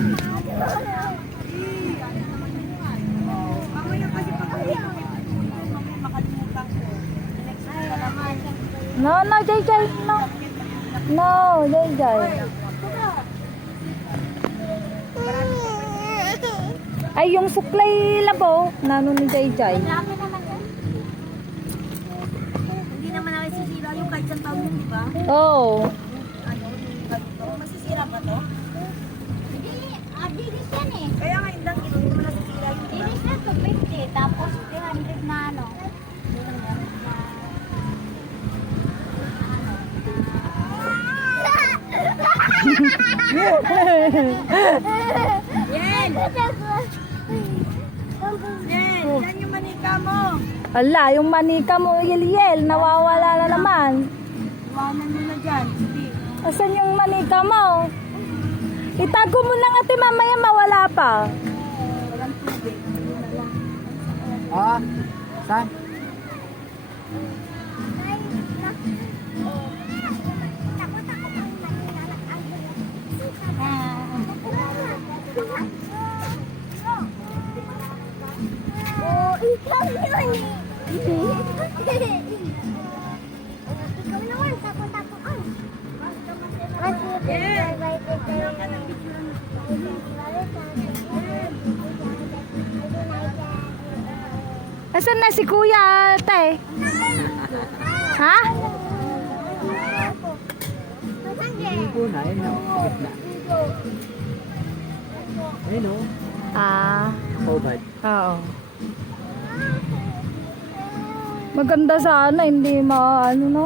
No, no, JJ, no. No, JJ. Ay, yung suklay labo, nano ni JJ. Hindi naman namin sisira yung kahit sa taon, di ba? Oo. Ano, masisira ba to? Na ano. Yan! Yan! Yan yung manika mo! Ala, yung manika mo, yel-yel, nawawala na naman. Iwanan mo na dyan. Sige. Asan yung manika mo? Itago mo na nga, mamaya mawala pa. Walang tubig. Yun na lang. Ah, saan? Oh, ikaw yun eh. Asan na si kuya, te? Ha? Hindi po na, ayun na. sa gitna. Ayun o. Ah, Covered. oo. Maganda sana, hindi maano, no?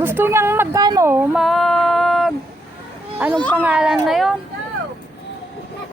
Gusto niyang mag, ano, mag... Anong pangalan na yon?